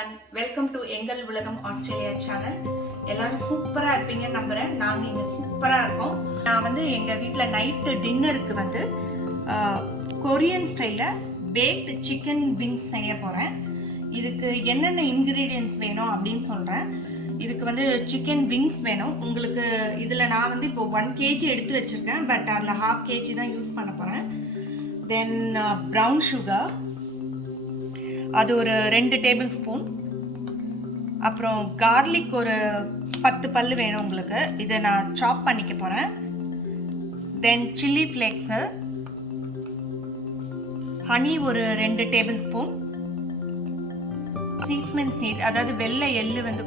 everyone, welcome to எங்கள் உலகம் Australia channel. எல்லாரும் சூப்பரா இருப்பீங்கன்னு நம்புறேன். நாங்க இங்க சூப்பரா இருக்கோம். நான் வந்து எங்க வீட்ல நைட்டு டின்னருக்கு வந்து கொரியன் ஸ்டைல்ல பேக்டு சிக்கன் விங்ஸ் செய்ய போறேன். இதுக்கு என்னென்ன இன்கிரீடியன்ட்ஸ் வேணும் அப்படின்னு சொல்றேன். இதுக்கு வந்து சிக்கன் விங்ஸ் வேணும். உங்களுக்கு இதில் நான் வந்து இப்போ 1 kg எடுத்து வச்சுருக்கேன். பட் அதில் 1/2 kg தான் யூஸ் பண்ண போகிறேன். தென் ப்ரௌன் சுகர், அது ஒரு 2 டேபிள் ஸ்பூன். அப்புறம் கார்லிக் ஒரு 10 பல்லு வேணும் உங்களுக்கு. இதை நான் சாப் பண்ணிக்க போகிறேன். தென் சில்லி ஃப்ளேக்ஸு, ஹனி ஒரு 2 டேபிள் ஸ்பூன், சீஸ்மன் சீட் அதாவது வெள்ளை எள்ளு வந்து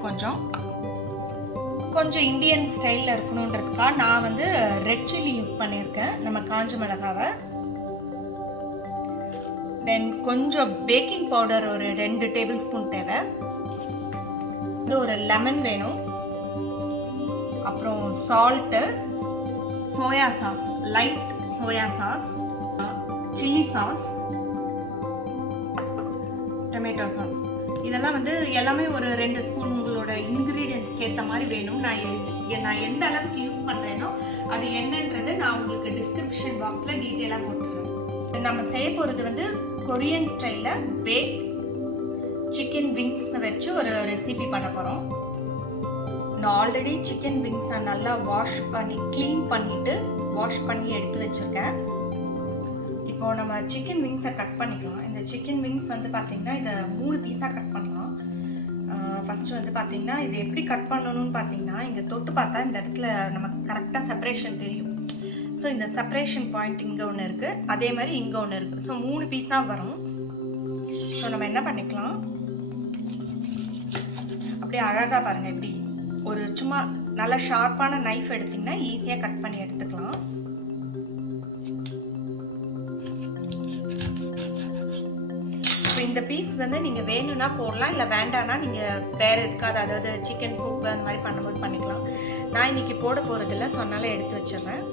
கொஞ்சம் இந்தியன் ஸ்டைலில் இருக்கணுன்றதுக்காக நான் வந்து ரெட் சில்லி யூஸ் பண்ணியிருக்கேன், நம்ம காஞ்ச மிளகாவை. தென் கொஞ்சம் பேக்கிங் பவுடர் ஒரு 2 டேபிள் ஸ்பூன் தேவை. ஒரு லெமன் வேணும். அப்புறம் salt, soya sauce, light soya sauce, chilli sauce, tomato sauce. இதெல்லாம் வந்து எல்லாமே ஒரு 2 ஸ்பூன் உங்களோட இன்க்ரீடியன்ட்ஸ்க்கு ஏற்ற மாதிரி வேணும். நான் எந்த அளவுக்கு யூஸ் பண்ணுறேனோ அது என்னன்றது நான் உங்களுக்கு டிஸ்கிரிப்ஷன் பாக்ஸில் டீட்டெயிலாக போட்டுருவேன். நம்ம செய்ய போகிறது வந்து கொரியன் ஸ்டைலில் பேக் சிக்கன் விங்ஸ் வச்சு ஒரு ரெசிபி பண்ண போகிறோம். நான் ஆல்ரெடி சிக்கன் விங்ஸை நல்லா வாஷ் பண்ணி க்ளீன் பண்ணிவிட்டு வாஷ் பண்ணி எடுத்து வச்சுருக்கேன். இப்போது நம்ம சிக்கன் விங்ஸை கட் பண்ணிக்கலாம். இந்த சிக்கன் விங்ஸ் வந்து பார்த்திங்கன்னா இதை 3 பீஸாக கட் பண்ணலாம். ஃபஸ்ட்டு வந்து பார்த்திங்கன்னா இது எப்படி கட் பண்ணணும்னு பார்த்திங்கன்னா இங்கே தொட்டு பார்த்தா இந்த இடத்துல நமக்கு கரெக்டாக செப்பரேஷன் தெரியும். ஸோ இந்த செப்பரேஷன் பாயிண்ட் இங்கே ஒன்று இருக்குது, அதே மாதிரி இங்கே ஒன்று இருக்குது. ஸோ 3 பீஸ் தான் வரும். ஸோ நம்ம என்ன பண்ணிக்கலாம், அப்படியே அழகாக பாருங்கள், இப்படி ஒரு சும்மா நல்லா ஷார்ப்பான நைஃப் எடுத்திங்கன்னா ஈஸியாக கட் பண்ணி எடுத்துக்கலாம். இப்போ இந்த பீஸ் வந்து நீங்கள் வேணும்னா போடலாம், இல்லை வேண்டாம்னா நீங்கள் வேறு எதுக்காவது, அதாவது சிக்கன் சூப்பு அந்த மாதிரி பண்ணும்போது பண்ணிக்கலாம். நான் இன்றைக்கி போட போகிறதில்ல, சொன்னால எடுத்து வச்சிடுறேன்.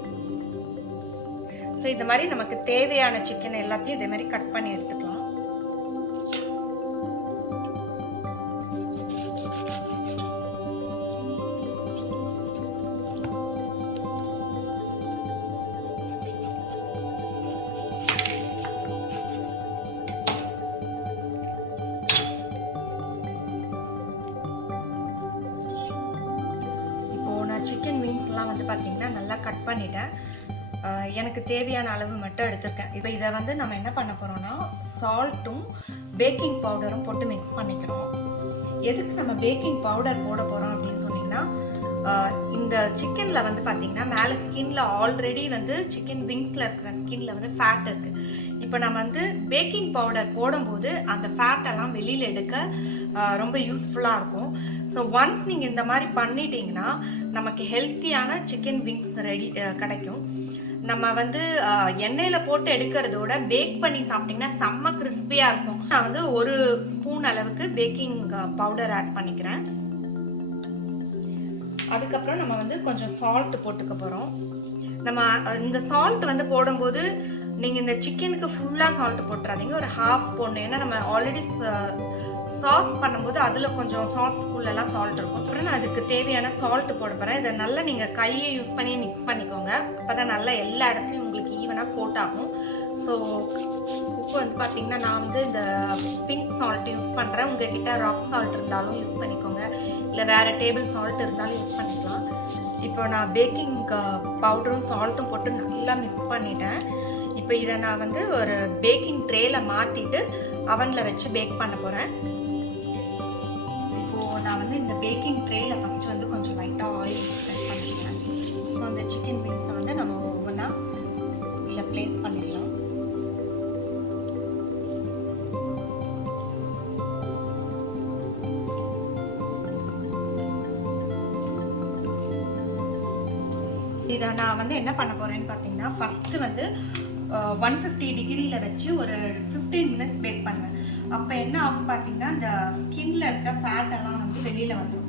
ஸோ இந்த மாதிரி நமக்கு தேவையான சிக்கன் எல்லாத்தையும் இதே மாதிரி கட் பண்ணி எடுத்துக்கலாம். இப்போது நான் சிக்கன் விங்ஸ்லாம் வந்து பார்த்திங்கன்னா நல்லா கட் பண்ணிட்டேன். எனக்கு தேவையான அளவு மட்டும் எடுத்துருக்கேன். இப்போ இதை வந்து நம்ம என்ன பண்ண போகிறோம்னா சால்ட்டும் பேக்கிங் பவுடரும் போட்டு மிக்ஸ் பண்ணிக்கிறோம். எதுக்கு நம்ம பேக்கிங் பவுடர் போட போகிறோம் அப்படின்னு சொன்னிங்கன்னா, இந்த சிக்கனில் வந்து பார்த்திங்கன்னா மேலே ஸ்கின்ல ஆல்ரெடி வந்து சிக்கன் விங்ஸில் இருக்கிற ஸ்கின்ல வந்து ஃபேட் இருக்குது. இப்போ நம்ம வந்து பேக்கிங் பவுடர் போடும்போது அந்த ஃபேட்டெல்லாம் வெளியில் எடுக்க ரொம்ப யூஸ்ஃபுல்லாக இருக்கும். ஸோ ஒன்ஸ் நீங்கள் இந்த மாதிரி பண்ணிட்டீங்கன்னா நமக்கு ஹெல்த்தியான சிக்கன் விங்ஸ் ரெடி கிடைக்கும். நம்ம வந்து எண்ணெயில் போட்டு எடுக்கிறதோட பேக் பண்ணி சாப்பிட்டிங்கன்னா செம்ம கிறிஸ்பியாக இருக்கும். நான் வந்து 1 ஸ்பூன் அளவுக்கு பேக்கிங் பவுடர் ஆட் பண்ணிக்கிறேன். அதுக்கப்புறம் நம்ம வந்து கொஞ்சம் சால்ட் போட்டுக்க போகிறோம். நம்ம இந்த சால்ட் வந்து போடும்போது நீங்கள் இந்த சிக்கனுக்கு ஃபுல்லாக சால்ட் போட்டுறாதீங்க, ஒரு 1/2 போடணும். ஏன்னா நம்ம ஆல்ரெடி சாஸ் பண்ணும்போது அதில் கொஞ்சம் சாஸ்க்குள்ளெல்லாம் சால்ட் இருக்கும். அப்புறம் நான் அதுக்கு தேவையான சால்ட்டு போட போகிறேன். இதை நல்லா நீங்கள் கையை யூஸ் பண்ணி மிக்ஸ் பண்ணிக்கோங்க. அப்போ தான் நல்லா எல்லா இடத்துலையும் உங்களுக்கு ஈவனாக கோட் ஆகும். ஸோ உப்பு வந்து பார்த்திங்கன்னா நான் வந்து இந்த பிங்க் சால்ட் யூஸ் பண்ணுறேன். உங்கள்கிட்ட ராக் சால்ட் இருந்தாலும் யூஸ் பண்ணிக்கோங்க, இல்லை வேறு டேபிள் சால்ட் இருந்தாலும் யூஸ் பண்ணிக்கலாம். இப்போ நான் பேக்கிங் பவுடரும் சால்ட்டும் போட்டு நல்லா மிக்ஸ் பண்ணிட்டேன். இப்போ இதை நான் வந்து ஒரு பேக்கிங் ட்ரேயில் மாற்றிட்டு அவனில் வச்சு பேக் பண்ண போகிறேன். நான் வந்து இந்த பேக்கிங் ட்ரேயில் ஃபஸ்ட்டு வந்து கொஞ்சம் லைட்டாக ஆயில் ஸ்ப்ரெட் பண்ணிக்கிறேன். ஸோ அந்த சிக்கன் விங்ஸை வந்து நம்ம ஒவ்வொன்றா இதில் ப்ளேஸ் பண்ணிடலாம். இதை நான் வந்து என்ன பண்ண போகிறேன்னு பார்த்தீங்கன்னா ஃபஸ்ட்டு வந்து 150 டிகிரியில் வச்சு ஒரு 15 மினிட்ஸ் பேக் பண்ணுவேன். அப்போ என்ன ஆகும் பார்த்தீங்கன்னா இந்த ஸ்கின்ல இருக்க ஃபேட்டெல்லாம் வந்து வெளியில் வந்துடும்.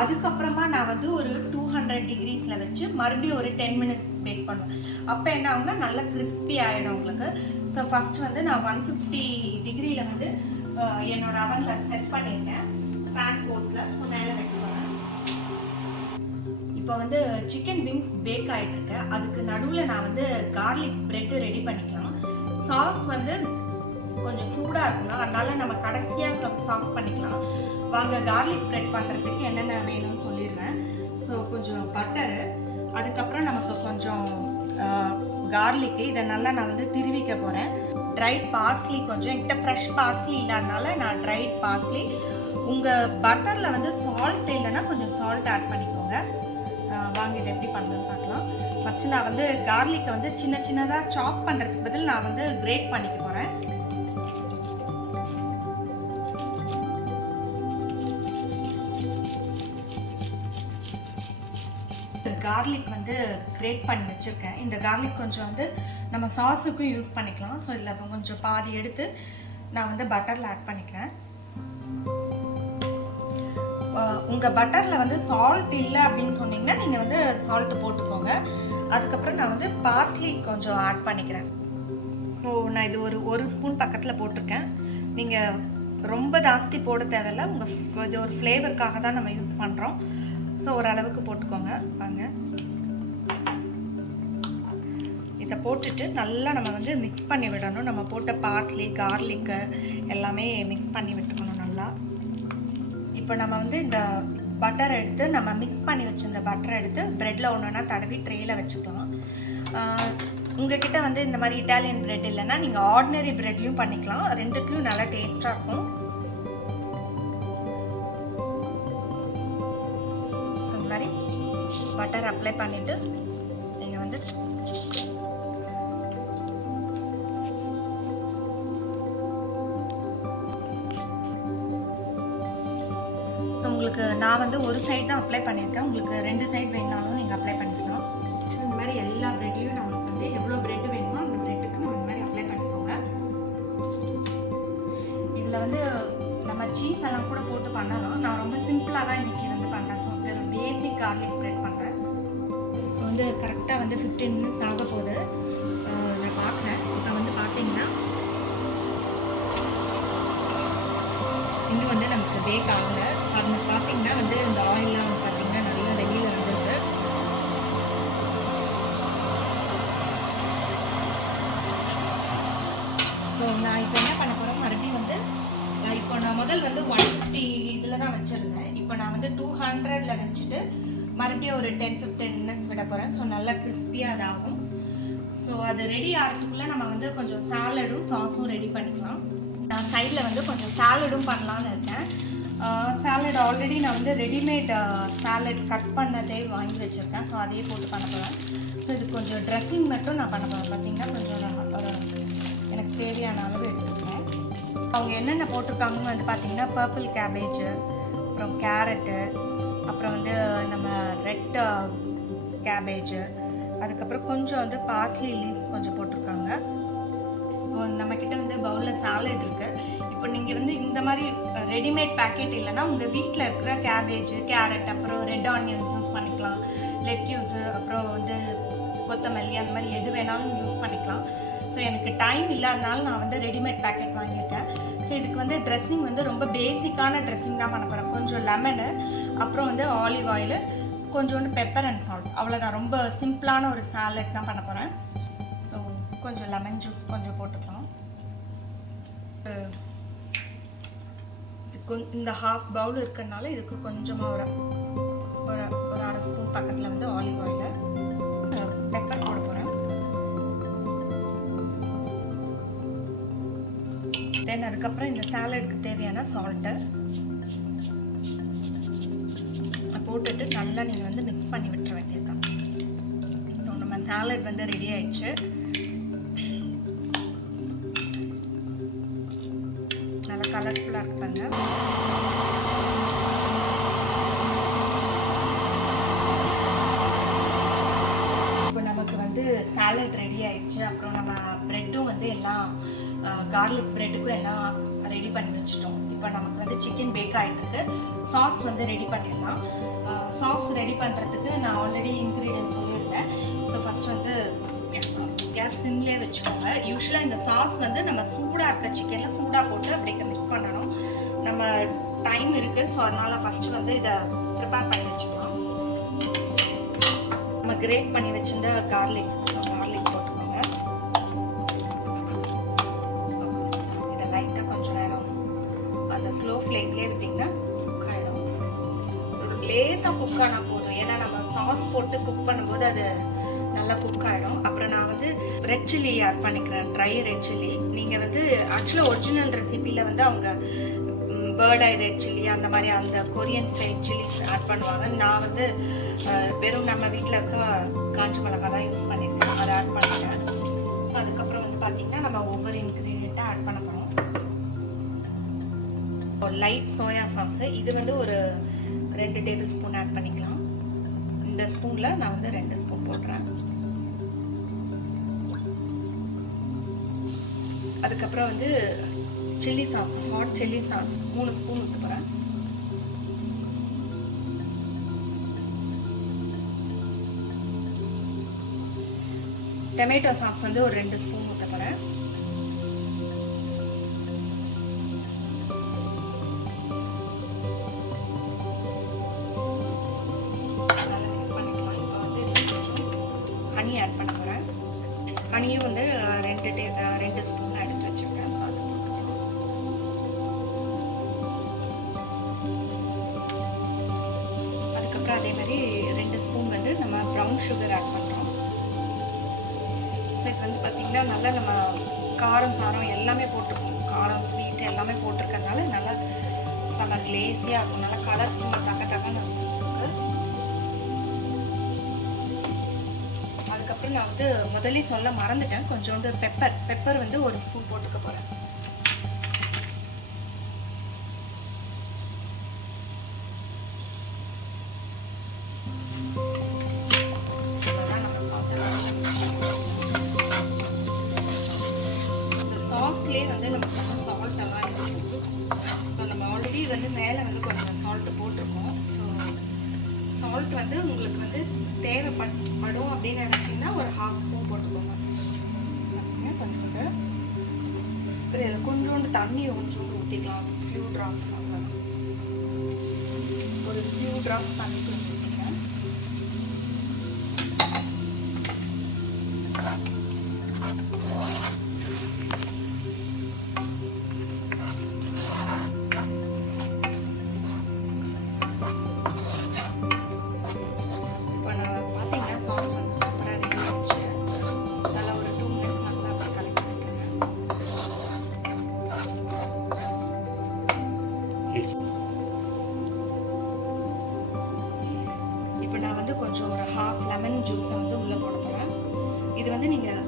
அதுக்கப்புறமா நான் வந்து ஒரு 200 டிகிரிஸில் வச்சு மறுபடியும் ஒரு 10 மினிட்ஸ் பேக் பண்ணுவேன். அப்போ என்ன ஆகும்னா நல்லா கிறிஸ்பி ஆகிடும் உங்களுக்கு. ஸோ ஃபஸ்ட் வந்து நான் 150 டிகிரியில் வந்து என்னோட அவனில் செட் பண்ணியிருக்கேன் பேன் ஃபோர்ஸில். ஸோ மேலே வைக்க போகிறேன். இப்போ வந்து சிக்கன் விங்ஸ் பேக் ஆகிட்டு இருக்கு. அதுக்கு நடுவில் நான் வந்து கார்லிக் பிரெட்டு ரெடி பண்ணிக்கலாம். சாஸ் வந்து கொஞ்சம் சூடாக இருக்கணும், அதனால நம்ம கடைசியாக சாஸ் பண்ணிக்கலாம். வாங்க கார்லிக் பிரெட் பண்ணுறதுக்கு என்னென்ன வேணும்னு சொல்லிடுறேன். ஸோ கொஞ்சம் பட்டரு, அதுக்கப்புறம் நமக்கு கொஞ்சம் கார்லிக்கு, இதை நல்லா நான் வந்து திருவிக்க போகிறேன். ட்ரைட் பார்ஸ்லி, கொஞ்சம் என்கிட்ட ஃப்ரெஷ் பார்ஸ்லி இல்லாதனால நான் ட்ரைட் பார்ஸ்லி. உங்கள் பட்டரில் வந்து சால்ட் இல்லைன்னா கொஞ்சம் சால்ட் ஆட் பண்ணிக்கோங்க. வாங்க இதை எப்படி பண்ணுறதுன்னு பார்க்கலாம். ஃபஸ்ட்டு நான் வந்து கார்லிக்கை வந்து சின்ன சின்னதாக சாப் பண்ணுறதுக்கு பதில் நான் வந்து கிரேட் பண்ணிக்க போகிறேன். கார்லிக் வந்து கிரேட் பண்ணி வச்சுருக்கேன். இந்த கார்லிக் கொஞ்சம் வந்து நம்ம சாஸுக்கும் யூஸ் பண்ணிக்கலாம். ஸோ இதில் கொஞ்சம் பாதி எடுத்து நான் வந்து பட்டரில் ஆட் பண்ணிக்கிறேன். உங்கள் பட்டரில் வந்து சால்ட் இல்லை அப்படின்னு சொன்னீங்கன்னா நீங்கள் வந்து சால்ட்டு போட்டுக்கோங்க. அதுக்கப்புறம் நான் வந்து பார்ஸ்லி கொஞ்சம் ஆட் பண்ணிக்கிறேன். ஸோ நான் இது ஒரு ஸ்பூன் பக்கத்தில் போட்டிருக்கேன். நீங்கள் ரொம்ப ஜாஸ்தி போட தேவையில்லை. இது ஒரு ஃப்ளேவருக்காக தான் நம்ம யூஸ் பண்ணுறோம். ஸோ ஓரளவுக்கு போட்டுக்கோங்க. வாங்க இதை போட்டுட்டு நல்லா நம்ம வந்து மிக்ஸ் பண்ணி விடணும். நம்ம போட்ட பார்ஸ்லி கார்லிக்கு எல்லாமே மிக்ஸ் பண்ணி விட்டுக்கணும் நல்லா. இப்போ நம்ம வந்து இந்த பட்டரை எடுத்து நம்ம மிக்ஸ் பண்ணி வச்சுருந்த பட்டரை எடுத்து ப்ரெட்டில் ஒன்றுனா தடவி ட்ரேயில் வச்சுக்கலாம். உங்ககிட்ட வந்து இந்த மாதிரி இட்டாலியன் ப்ரெட் இல்லைன்னா நீங்கள் ஆர்டினரி ப்ரெட்லையும் பண்ணிக்கலாம். ரெண்டுத்துலையும் நல்லா டேஸ்ட்டாக இருக்கும். இந்த மாதிரி பட்டர் அப்ளை பண்ணிவிட்டு நீங்கள் வந்து உங்களுக்கு நான் வந்து ஒரு சைடு தான் அப்ளை பண்ணியிருக்கேன். உங்களுக்கு 2 சைடு வேணுனாலும் நீங்கள் அப்ளை பண்ணிக்கலாம். இந்த மாதிரி எல்லா ப்ரெட்லேயும் நம்மளுக்கு வந்து எவ்வளோ ப்ரெட் வேணுமோ அந்த ப்ரெட்டுக்கு நம்ம இந்த மாதிரி அப்ளை பண்ணிக்கோங்க. இதில் வந்து நம்ம சீஸ் எல்லாம் கூட போட்டு பண்ணலாம். நான் ரொம்ப சிம்பிளாக தான் இன்றைக்கி வந்து பண்ணுறேன். ஒரு பேசிக் கார்லிக் ப்ரெட் பண்ணுறேன். இப்போ வந்து கரெக்டாக வந்து 15 மினிட்ஸ் ஆக போகுது. நான் பார்க்குறேன். இப்போ வந்து பார்த்தீங்கன்னா இன்னும் வந்து நமக்கு பேக் ஆகலை. அது பார்த்தீங்கன்னா வந்து இந்த ஆயிலெலாம் வந்து பார்த்தீங்கன்னா நல்லா வெளியில் வந்துருக்கு. ஸோ நான் இப்போ என்ன பண்ண போகிறேன், மறுபடியும் வந்து இப்போ நான் முதல் வந்து 150 இதில் தான் வச்சுருந்தேன். இப்போ நான் வந்து 200ல் வச்சுட்டு மறுபடியும் ஒரு 10-15 மினிட்ஸ் விட போகிறேன். ஸோ நல்லா கிறிஸ்பியாக அது ஆகும். ஸோ அது ரெடி ஆகிறதுக்குள்ளே நம்ம வந்து கொஞ்சம் சாலடும் சாஸும் ரெடி பண்ணிக்கலாம். நான் சைடில் வந்து கொஞ்சம் சாலடும் பண்ணலான்னு இருக்கேன். சாலட் ஆல்ரெடி நான் வந்து ரெடிமேட் சாலட் கட் பண்ணதே வாங்கி வச்சுருக்கேன். ஸோ அதையே போட்டு பண்ண போகிறேன். ஸோ இது கொஞ்சம் ட்ரெஸ்ஸிங் மட்டும் நான் பண்ண போகிறேன். பார்த்திங்கன்னா கொஞ்சம் எனக்கு தேவையான அளவு எடுத்துருக்கேன். அவங்க என்னென்ன போட்டிருக்காங்கன்னு வந்து பார்த்திங்கன்னா பர்பிள் கேபேஜு, அப்புறம் கேரட்டு, அப்புறம் வந்து நம்ம ரெட் கேபேஜு, அதுக்கப்புறம் கொஞ்சம் வந்து பார்ஸ்லி லீஃப் கொஞ்சம் போட்டிருக்காங்க. நம்மக்கிட்ட வந்து பவுலில் சாலட் இருக்குது. இப்போ நீங்கள் வந்து இந்த மாதிரி ரெடிமேட் பேக்கெட் இல்லைன்னா உங்கள் வீட்டில் இருக்கிற கேபேஜு, கேரட், அப்புறம் ரெட் ஆனியன்ஸ் யூஸ் பண்ணிக்கலாம், லெட்யூஸு, அப்புறம் வந்து கொத்தமல்லி, அந்த மாதிரி எது வேணாலும் யூஸ் பண்ணிக்கலாம். ஸோ எனக்கு டைம் இல்லாதனால நான் வந்து ரெடிமேட் பேக்கெட் வாங்கியிருக்கேன். ஸோ இதுக்கு வந்து ட்ரெஸ்ஸிங் வந்து ரொம்ப பேசிக்கான ட்ரெஸ்ஸிங் தான் பண்ண போகிறேன். கொஞ்சம் லெமனு, அப்புறம் வந்து ஆலிவ் ஆயிலு, கொஞ்சோண்டு பெப்பர் அண்ட் சால்ட், அவ்வளோதான். ரொம்ப சிம்பிளான ஒரு சாலட் தான் பண்ண போகிறேன். ஸோ கொஞ்சம் லெமன் ஜூஸ் கொஞ்சம் போட்டுக்கலாம். இந்த ஹாஃப் பவுல் இருக்கிறதுனால இதுக்கு கொஞ்சமாக ஒரு அரை ஸ்பூன் பக்கத்தில் வந்து ஆலிவ் ஆயிலில் பெப்பர் போட போகிறேன். தென் அதுக்கப்புறம் இந்த சாலடுக்கு தேவையான சால்ட்டை போட்டுட்டு நல்லா நீங்கள் வந்து மிக்ஸ் பண்ணி விட்டுற வேண்டியதுதான். நம்ம சாலட் வந்து ரெடி ஆயிடுச்சு. நல்லா கலர்ஃபுல்லாக இருப்பாங்க. இப்போ நமக்கு வந்து சாலட் ரெடி ஆயிடுச்சு. அப்புறம் நம்ம ப்ரெட்டும் வந்து எல்லாம் கார்லிக் ப்ரெட்டுக்கும் எல்லாம் ரெடி பண்ணி வச்சுட்டோம். இப்போ நமக்கு வந்து சிக்கன் பேக் ஆகிட்டுருக்கு. சாஸ் வந்து ரெடி பண்ணிடலாம். சாஸ் ரெடி பண்ணுறதுக்கு நான் ஆல்ரெடி இன்க்ரீடியன்ட் சொல்லியிருந்தேன். ஸோ ஃபஸ்ட் வந்து கேஸ் சிம்லேயே வச்சுக்கோங்க. யூஸ்வலாக இந்த சாஸ் வந்து நம்ம சூடாக இருக்க சிக்கனில் சூடாக போட்டு அப்படியே மிக்ஸ் பண்ணணும். நம்ம டைம் இருக்குது, ஸோ அதனால் ஃபஸ்ட்டு வந்து இதை ப்ரிப்பேர் பண்ணி வச்சுக்கலாம். நம்ம கிரேட் பண்ணி வச்சிருந்த கார்லிக் போட்டுக்கோங்க. இதை லைட்டாக கொஞ்சம் நேரம் அந்த ஸ்லோ ஃப்ளேம்லேயே விட்டிங்கன்னா குக் ஆகிடும். லேட்டாக குக் ஆனால் போதும், ஏன்னா நம்ம சாஸ் போட்டு குக் பண்ணும்போது அது நல்லா குக் ஆகிடும். அப்புறம் நான் வந்து ரெட் சில்லி ஆட் பண்ணிக்கிறேன், ட்ரை ரெட் சில்லி. நீங்கள் வந்து ஆக்சுவலாக ஒரிஜினல் ரெசிபியில் வந்து அவங்க பேர்ட் ஐ ரெட் சில்லி அந்த மாதிரி அந்த கொரியன் ஸ்டைல் சில்லிஸ் ஆட் பண்ணுவாங்க. நான் வந்து வெறும் நம்ம வீட்டில் இருக்க காஞ்ச மிளகாய் தான் யூஸ் பண்ணியிருக்கேன், அதை ஆட் பண்ணிட்டேன். அதுக்கப்புறம் வந்து பார்த்திங்கன்னா நம்ம ஒவ்வொரு இன்க்ரீடியண்ட்டாக ஆட் பண்ண போகிறோம். லைட் சோயா சாஸ், இது வந்து ஒரு 2 டேபிள் ஸ்பூன் ஆட் பண்ணிக்கலாம். இந்த ஸ்பூனில் நான் வந்து 2 ஸ்பூன் போடுறேன். அதுக்கப்புறம் வந்து chilli sauce, hot chilli sauce 3 spoon ஊற்ற போகிறேன். டொமேட்டோ சாஸ் வந்து ஒரு 2 ஸ்பூன் ஊற்ற போகிறேன். ஹனி ஆட் பண்ண போகிறேன். ஹனியும் வந்து 2 ஸ்பூன் எடுத்து வச்சுக்கிறேன். அதுக்கப்புறம் அதே மாதிரி 2 ஸ்பூன் வந்து நம்ம ப்ரௌன் சுகர் ஆட் பண்ணுறோம். ஸோ இது வந்து பார்த்திங்கன்னா நல்லா நம்ம காரம் எல்லாமே போட்டிருக்கோம், காரம் ஸ்வீட் எல்லாமே போட்டிருக்கறனால நல்லா நம்ம கிளேஸியாக இருக்கும், நல்லா கலர் தக்கன்னு இருக்கும். அதுக்கப்புறம் நான் வந்து முதலே சொல்ல மறந்துட்டேன், கொஞ்சோண்டு பெப்பர் வந்து 1 ஸ்பூன் போட்டுக்க போகிறேன். வந்து நமக்கு வந்து சால்ட் எல்லாம் இருக்குது. ஸோ நம்ம ஆல்ரெடி வந்து மேலே வந்து கொஞ்சம் சால்ட்டு போட்டிருக்கோம். ஸோ சால்ட் வந்து உங்களுக்கு வந்து தேவைப்படும் அப்படின்னு நினச்சிங்கன்னா ஒரு 1/2 ஸ்பூன் போட்டுக்கோங்க. பார்த்தீங்கன்னா கொஞ்சோண்டு இப்போ இதில் கொஞ்சோண்டு தண்ணியை கொஞ்சோண்டு ஊற்றிக்கலாம், ஃபியூ ட்ராப்ஸ், அவ்வளோதான். ஒரு ஃபியூ ட்ராப்ஸ் தண்ணி கொஞ்சம் ஊற்றிக்கிறேன். இப்போ நான் வந்து கொஞ்சம் ஒரு 1/2 லெமன் ஜூஸை வந்து உள்ளே போட போகிறேன். இது வந்து நீங்கள்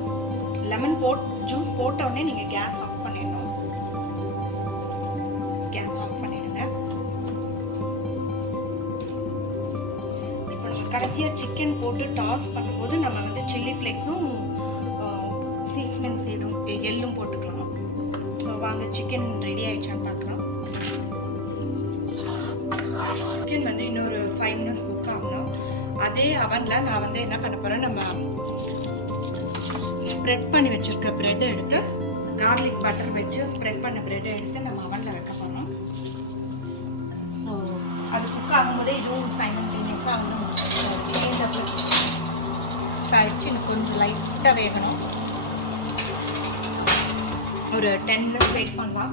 லெமன் ஜூஸ் போட்டோடனே நீங்கள் கேஸ் ஆஃப் பண்ணிடணும். கேஸ் ஆஃப் பண்ணிடுங்க. இப்போ நம்ம கடைசியாக சிக்கன் போட்டு டாஸ் பண்ணும்போது நம்ம வந்து சில்லி ஃப்ளேக்ஸும் சீஸ்மென் சீடும் எள்ளும் போட்டுக்கலாம். ஸோ வாங்க சிக்கன் ரெடி ஆகிடுச்சான்னு பார்க்கலாம். சிக்கன் வந்து இன்னொரு 5 மினிட்ஸ் குக் ஆகணும். அதே அவனில் நான் வந்து என்ன பண்ண போகிறேன், நம்ம ஸ்ப்ரெட் பண்ணி வச்சுருக்க ப்ரெட்டை எடுத்து கார்லிக் பட்டர் வச்சு ஸ்ப்ரெட் பண்ண ப்ரெட்டை எடுத்து நம்ம அவனில் வைக்க போகிறோம். ஸோ அது குக் ஆகும்போதே இதுவும் 5 மினிட்ஸாக வந்து ஆகிடுச்சு. எனக்கு கொஞ்சம் லைட்டாக வேகணும். ஒரு 10 மினிட்ஸ் வெயிட் பண்ணலாம்.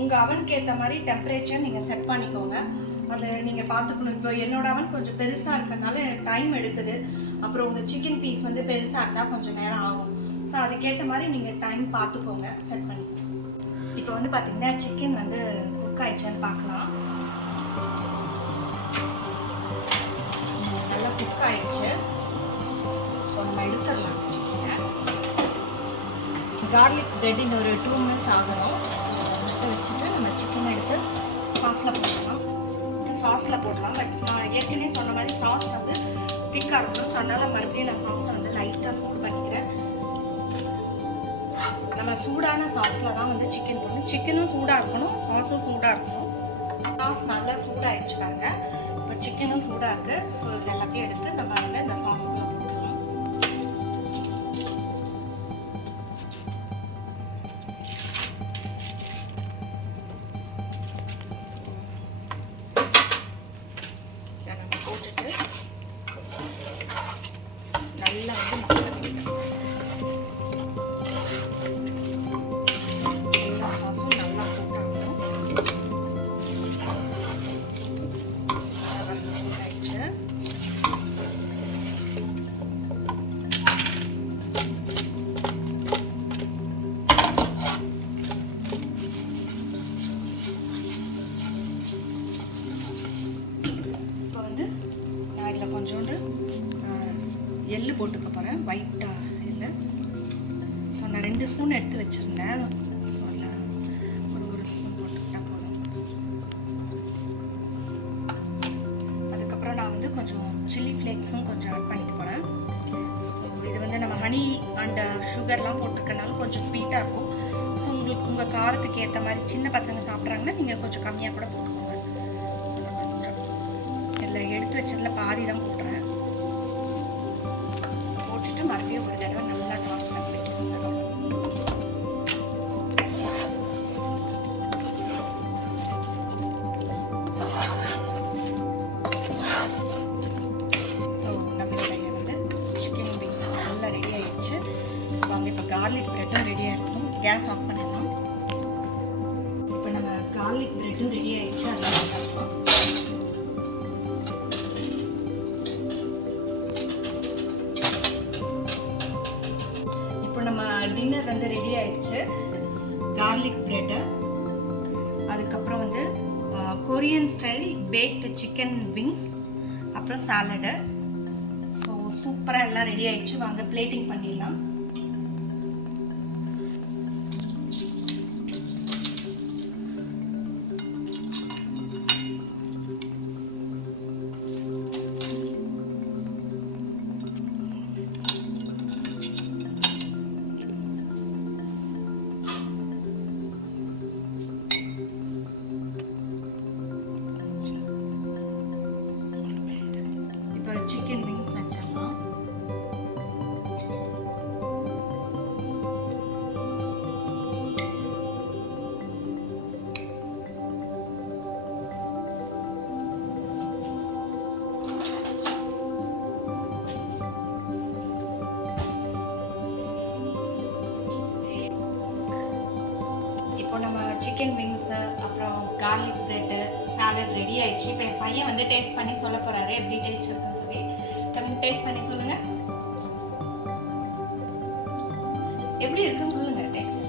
உங்கள் அவனுக்கு ஏற்ற மாதிரி டெம்பரேச்சர் நீங்கள் செட் பண்ணிக்கோங்க. அதை நீங்கள் பார்த்துக்கணும். இப்போ என்னோட அவன் கொஞ்சம் பெருசாக இருக்கிறதுனால டைம் எடுக்குது. அப்புறம் உங்கள் சிக்கன் பீஸ் வந்து பெருசாக இருந்தால் கொஞ்சம் நேரம் ஆகும். ஸோ அதுக்கேற்ற மாதிரி நீங்கள் டைம் பார்த்துக்கோங்க, செட் பண்ணி. இப்போ வந்து பார்த்திங்கன்னா சிக்கன் வந்து குக் ஆகிடுச்சான்னு பார்க்கலாம். நல்லா குக் ஆகிடுச்சு. ஸோ நம்ம எடுத்துடலாம் சிக்கனை. கார்லிக் பிரெட் இன்னொரு 2 மினிட்ஸ் ஆகணும். எடுத்து வச்சுட்டு நம்ம சிக்கன் எடுத்து சாஸில் போடலாம். சாஸில் போடலாம். பட் நான் ஏற்கனவே சொன்ன மாதிரி சாஸ் வந்து திக்காக இருக்கணும். ஸோ அதனால் மறுபடியும் நான் சாஸை வந்து லைட்டாக சூடு பண்ணிக்கிறேன். நம்ம சூடான சாஸில் தான் வந்து சிக்கன் போடணும். சிக்கனும் சூடாக இருக்கணும், சாஸும் சூடாக இருக்கணும். சாஸ் நல்லா சூடாகிடுச்சு பாருங்க. இப்போ சிக்கனும் சூடாக இருக்குது. ஸோ இது எல்லாத்தையும் எடுத்து நம்ம வந்து இந்த சாஸுக்குள்ள போட்டுருவோம். ஸ்பூன் எடுத்து வச்சுருந்தேன், ஒரு ஸ்பூன் போட்டுக்கிட்டா போதும். அதுக்கப்புறம் நான் வந்து கொஞ்சம் சில்லி ஃப்ளேக்ஸும் கொஞ்சம் ஆட் பண்ணிக்க போகிறேன். இது வந்து நம்ம ஹனி அண்ட் சுகர்லாம் போட்டிருக்கனால கொஞ்சம் ஸ்வீட்டாக இருக்கும். ஸோ உங்களுக்கு உங்கள் காரத்துக்கு ஏற்ற மாதிரி சின்ன பசங்க சாப்பிட்றாங்கன்னா நீங்கள் கொஞ்சம் கம்மியாக கூட போட்டுக்கோங்க. கொஞ்சம் இதில் எடுத்து வச்சதில் பாதி தான் போடுறேன். போட்டுட்டு மறுபடியும் ஒரு தடவை நல்லா டாஸ் பண்ணி வச்சுக்கோங்க. இப்போ கார்லிக் ப்ரெட்டும் ரெடியாக இருக்கும். கேஸ் ஆஃப் பண்ணிடலாம். இப்போ நம்ம கார்லிக் ப்ரெட்டும் ரெடி ஆகிடுச்சு. அதெல்லாம் சாப்பிடலாம். இப்போ நம்ம டின்னர் வந்து ரெடி ஆகிடுச்சு. கார்லிக் ப்ரெட்டு, அதுக்கப்புறம் வந்து Korean style baked chicken wings, அப்புறம் சாலடு. ஸோ சூப்பராக எல்லாம் ரெடி ஆகிடுச்சு. வாங்க பிளேட்டிங் பண்ணிடலாம். இப்போ சிக்கன் விங்ஸ் வச்சிடலாம். இப்போ நம்ம சிக்கன் விங்ஸ் அப்புறம் கார்லிக் ப்ரெட்டு சாலட் ரெடி ஆயிடுச்சு. இப்போ என் பையன் வந்து டேஸ்ட் பண்ணி சொல்ல போறாரு எப்படி டேஸ்ட் இருக்குன்னு சொல்லி. கமிங் டேஸ்ட் பண்ணி சொல்லுங்க, எப்படி இருக்குன்னு சொல்லுங்க. டேஸ்ட்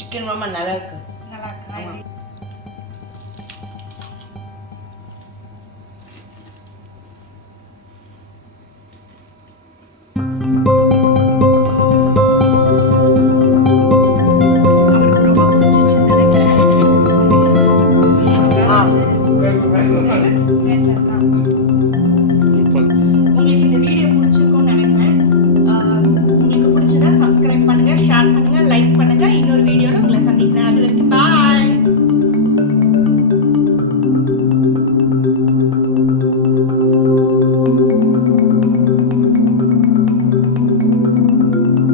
சிக்கன் ரொம்ப நல்லா இருக்கு.